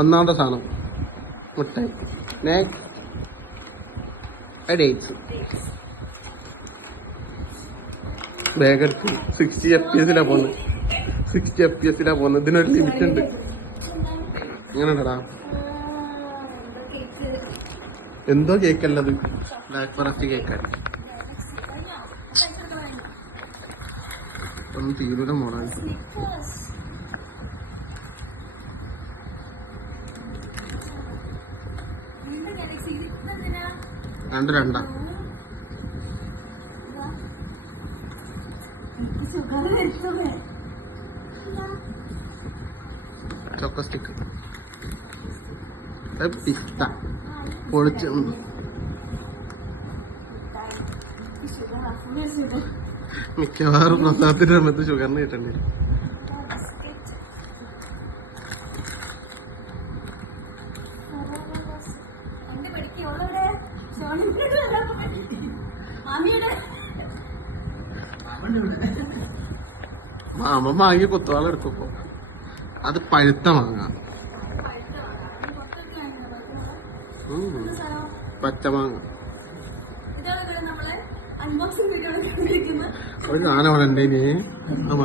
ഒന്നാമത്തെ സാധനം മുട്ടായി. Next dates. ബാഗ് എടുത്ത് 60 FPS പോകുന്നത്. 60 FPS പോകുന്നത്. ഇതിനൊരു ലിമിറ്റ് ഉണ്ട്. എങ്ങനെ ഉണ്ടടാ? എന്തോ കേക്കല്ലത്. ബ്ലാക്ക് ഫോറസ്റ്റ് കേക്കാണ്. ഒന്ന് തീരുടെ മോളാണ്. രണ്ടാ ചോക്കോ സ്റ്റിക്ക്. പിസ്ത പൊളിച്ച് മിക്കവാറും പ്രസാദത്തിന്റെ സമയത്ത് ഷുഗറിന് കിട്ടേണ്ടി വരും. മാമ മാങ്ങി കുത്തുവാള എടുത്തപ്പോ അത് പഴുത്ത മാങ്ങ. പച്ചമാങ്ങ. ഒരു ആന അവിടെ ഉണ്ടേനി.